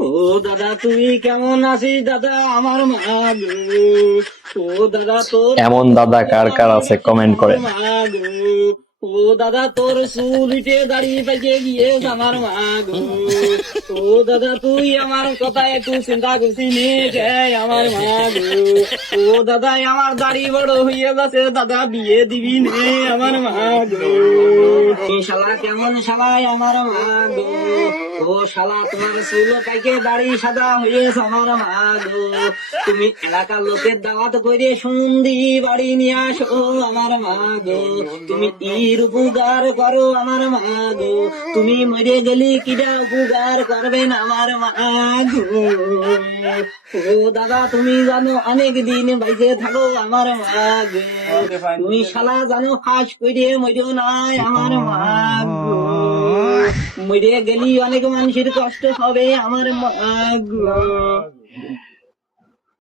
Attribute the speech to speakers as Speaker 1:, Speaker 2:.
Speaker 1: ও দাদা তুই কেমন আছিস? দাদা আমার মা ও দাদা তোর
Speaker 2: এমন দাদা কার কার আছে? কমেন্ট
Speaker 1: করে। ও দাদা, তোর চুলিতে দাঁড়িয়ে গিয়ে আমার ও দাদা, তুই আমার কথা একটু চিন্তা আমার মা গো ও দাদা আমার দাড়ি বড় গেছে, দাদা, বিয়ে দিবি নে আমার শালা, কেমন সবাই আমার ও শালা, তোমার পাইকে দাড়ি সাদা হয়েছে আমার মা গো তুমি এলাকার লোকের দাওয়াত করে সুন্দি বাড়ি নিয়ে আসো আমার মা গো তুমি উপকার করো আমার মা গো তুমি মরে গেলি কিরা উপকার করবেন আমার মা গো ও দাদা, তুমি জানো অনেক দিন বাইজে থাকো আমার মা গো তুমি শালা জানো ফাঁস করে মরিও নাই আমার মা গো মরে গেলি অনেক মানুষের কষ্ট হবে আমার মা গো